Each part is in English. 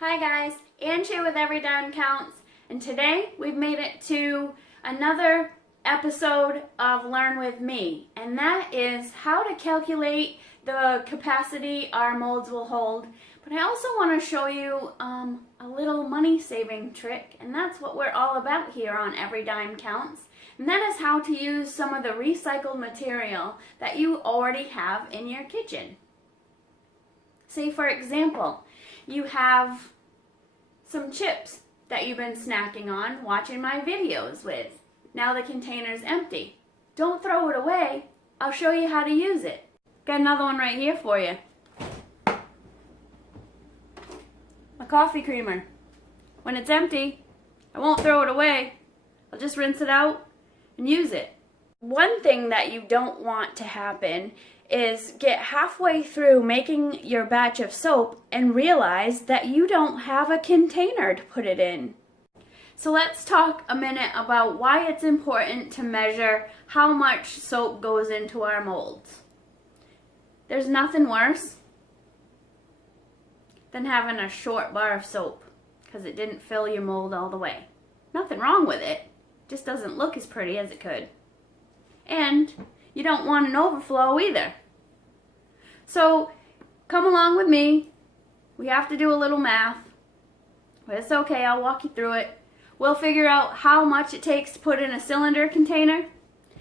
Hi guys, Ange here with Every Dime Counts, and today we've made it to another episode of Learn With Me, and that is how to calculate the capacity our molds will hold. But I also want to show you a little money saving trick, and that's what we're all about here on Every Dime Counts, and that is how to use some of the recycled material that you already have in your kitchen. Say for example, you have some chips that you've been snacking on, watching my videos with. Now the container's empty. Don't throw it away. I'll show you how to use it. Got another one right here for you. My coffee creamer. When it's empty, I won't throw it away. I'll just rinse it out and use it. One thing that you don't want to happen is get halfway through making your batch of soap and realize that you don't have a container to put it in. So let's talk a minute about why it's important to measure how much soap goes into our molds. There's nothing worse than having a short bar of soap because it didn't fill your mold all the way. Nothing wrong with it, just doesn't look as pretty as it could. And you don't want an overflow either. So come along with me. We have to do a little math, but it's okay, I'll walk you through it. We'll figure out how much it takes to put in a cylinder container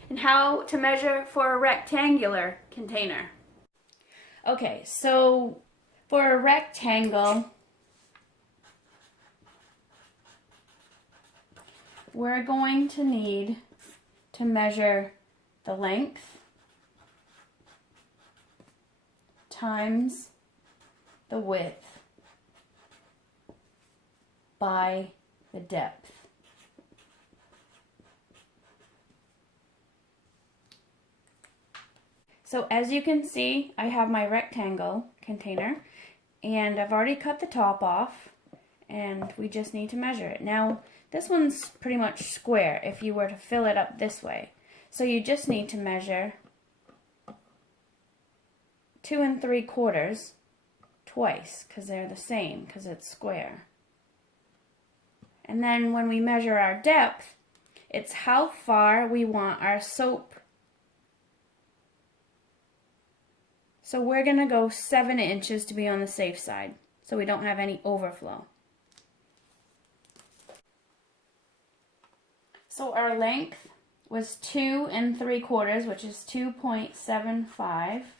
and how to measure for a rectangular container. Okay, so for a rectangle, we're going to need to measure the length times the width by the depth. So as you can see, I have my rectangle container and I've already cut the top off and we just need to measure it. Now this one's pretty much square if you were to fill it up this way. So you just need to measure 2 3/4 twice because they're the same because it's square. And then when we measure our depth, it's how far we want our soap. So we're going to go 7 inches to be on the safe side so we don't have any overflow. So our length was 2 3/4, which is 2.75.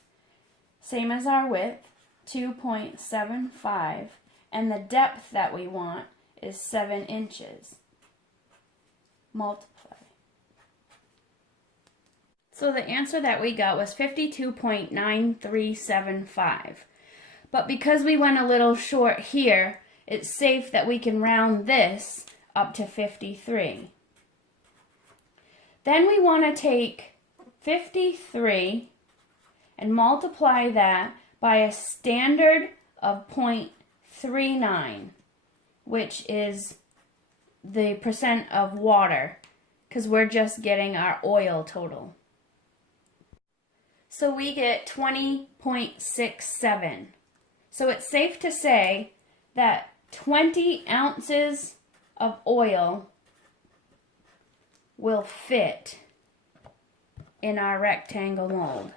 Same as our width, 2.75. And the depth that we want is 7 inches. Multiply. So the answer that we got was 52.9375. But because we went a little short here, it's safe that we can round this up to 53. Then we want to take 53 and multiply that by a standard of 0.39, which is the percent of water, because we're just getting our oil total. So we get 20.67. So it's safe to say that 20 ounces of oil will fit in our rectangle mold.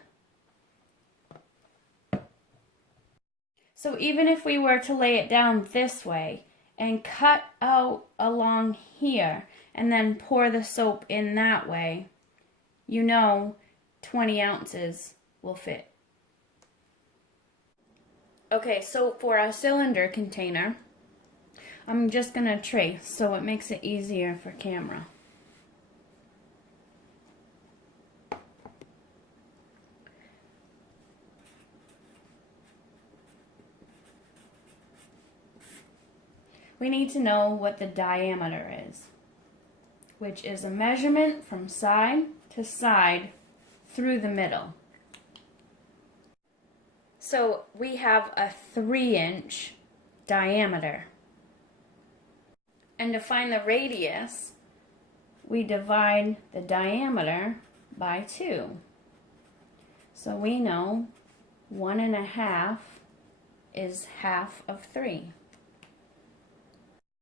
So even if we were to lay it down this way and cut out along here and then pour the soap in that way, you know 20 ounces will fit. Okay, so for our cylinder container, I'm just going to trace so it makes it easier for camera. We need to know what the diameter is, which is a measurement from side to side through the middle. So we have a 3-inch diameter. And to find the radius, we divide the diameter by 2. So we know 1.5 is half of 3.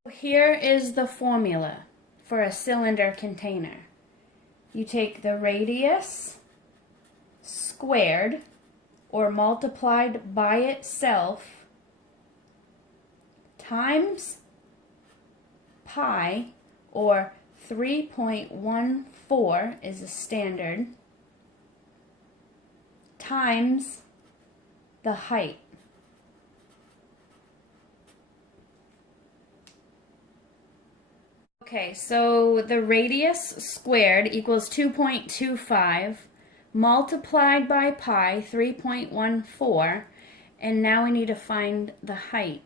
Here is the formula for a cylinder container. You take the radius squared or multiplied by itself times pi, or 3.14 is the standard, times the height. Okay, so the radius squared equals 2.25 multiplied by pi, 3.14, and now we need to find the height,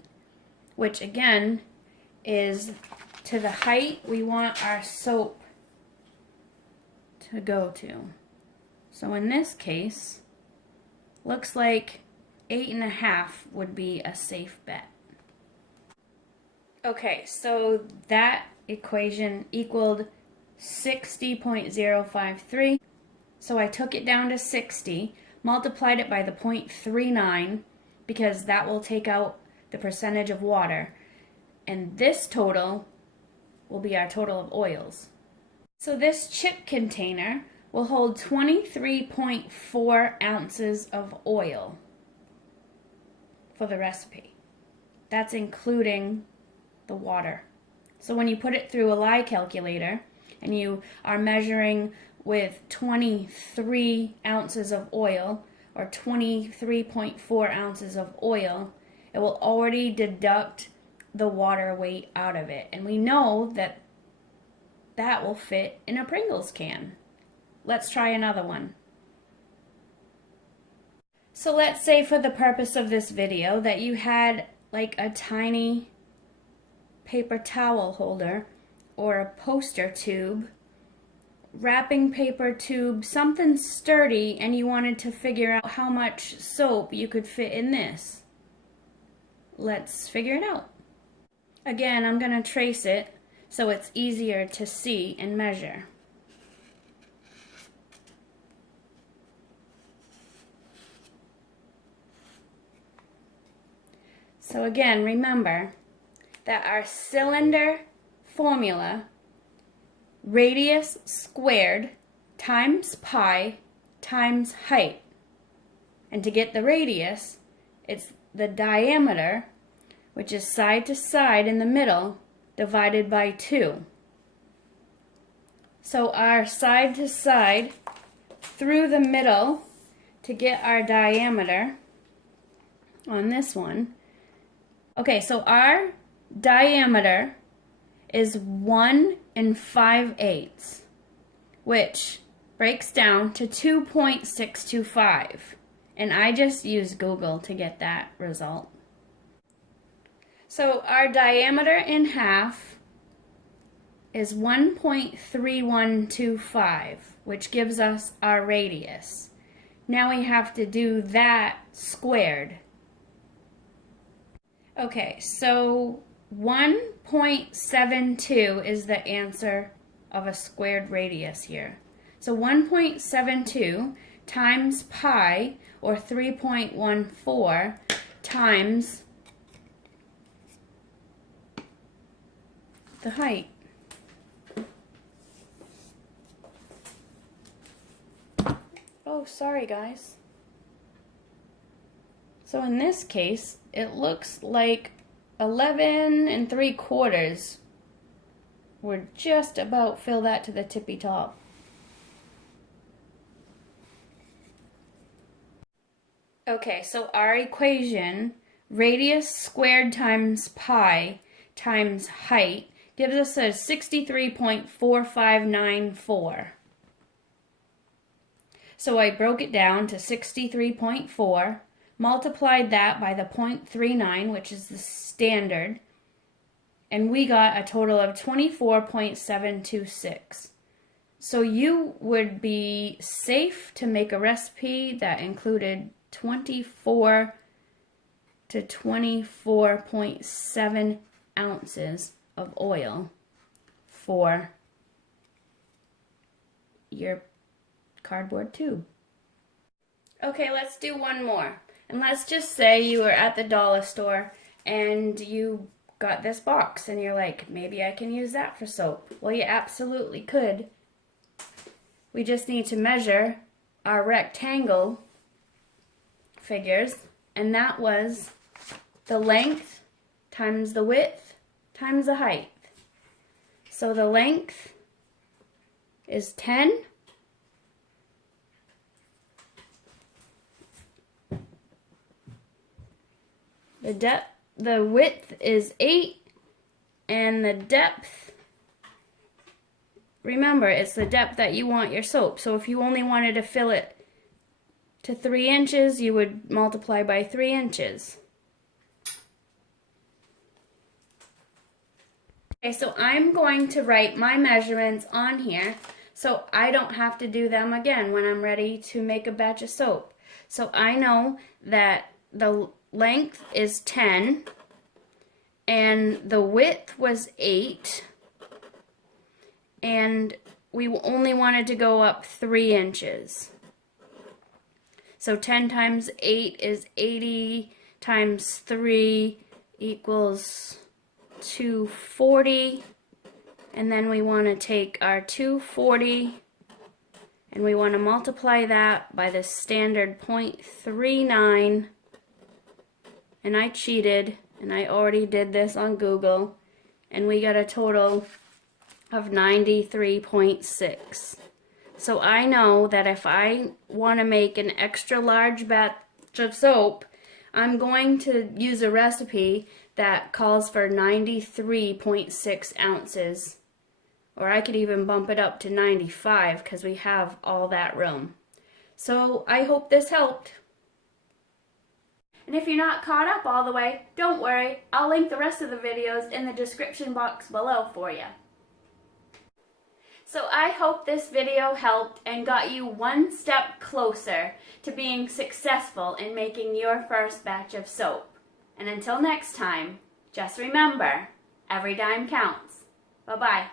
which again is to the height we want our soap to go to. So in this case, looks like 8.5 would be a safe bet. Okay, so that equation equaled 60.053. So I took it down to 60, multiplied it by the 0.39 because that will take out the percentage of water. And this total will be our total of oils. So this chip container will hold 23.4 ounces of oil for the recipe. That's including the water. So when you put it through a lye calculator and you are measuring with 23 ounces of oil or 23.4 ounces of oil, it will already deduct the water weight out of it. And we know that that will fit in a Pringles can. Let's try another one. So let's say for the purpose of this video that you had like a tiny paper towel holder or a poster tube, wrapping paper tube, something sturdy, and you wanted to figure out how much soap you could fit in this. Let's figure it out. Again, I'm going to trace it so it's easier to see and measure. So again, remember that our cylinder formula, radius squared times pi times height. And to get the radius, it's the diameter, which is side to side in the middle, divided by 2. So our side to side through the middle to get our diameter on this one. Okay, so our diameter is 1 5/8, which breaks down to 2.625. And I just used Google to get that result. So our diameter in half is 1.3125, which gives us our radius. Now we have to do that squared. Okay, so 1.72 is the answer of a squared radius here. So 1.72 times pi, or 3.14, times the height. Oh, sorry guys. So in this case, it looks like 11 3/4 would just about fill that to the tippy top. Okay, so our equation, radius squared times pi times height, gives us a 63.4594. So I broke it down to 63.4, multiplied that by the 0.39, which is the standard, and we got a total of 24.726. So you would be safe to make a recipe that included 24 to 24.7 ounces of oil for your cardboard tube. Okay, let's do one more. And let's just say you were at the dollar store and you got this box and you're like, maybe I can use that for soap. Well, you absolutely could. We just need to measure our rectangle figures, and that was the length times the width times the height. So the length is 10. The width is 8, and the depth, remember, it's the depth that you want your soap. So if you only wanted to fill it to 3 inches, you would multiply by 3 inches. Okay, so I'm going to write my measurements on here so I don't have to do them again when I'm ready to make a batch of soap. So I know that the length is 10 and the width was 8, and we only wanted to go up 3 inches. So 10 times 8 is 80 times 3 equals 240, and then we want to take our 240 and we want to multiply that by the standard 0.39, and I cheated and I already did this on Google, and we got a total of 93.6. So I know that if I want to make an extra large batch of soap, I'm going to use a recipe that calls for 93.6 ounces. Or I could even bump it up to 95 because we have all that room. So I hope this helped. And if you're not caught up all the way, don't worry. I'll link the rest of the videos in the description box below for you. So I hope this video helped and got you one step closer to being successful in making your first batch of soap. And until next time, just remember, every dime counts. Bye-bye.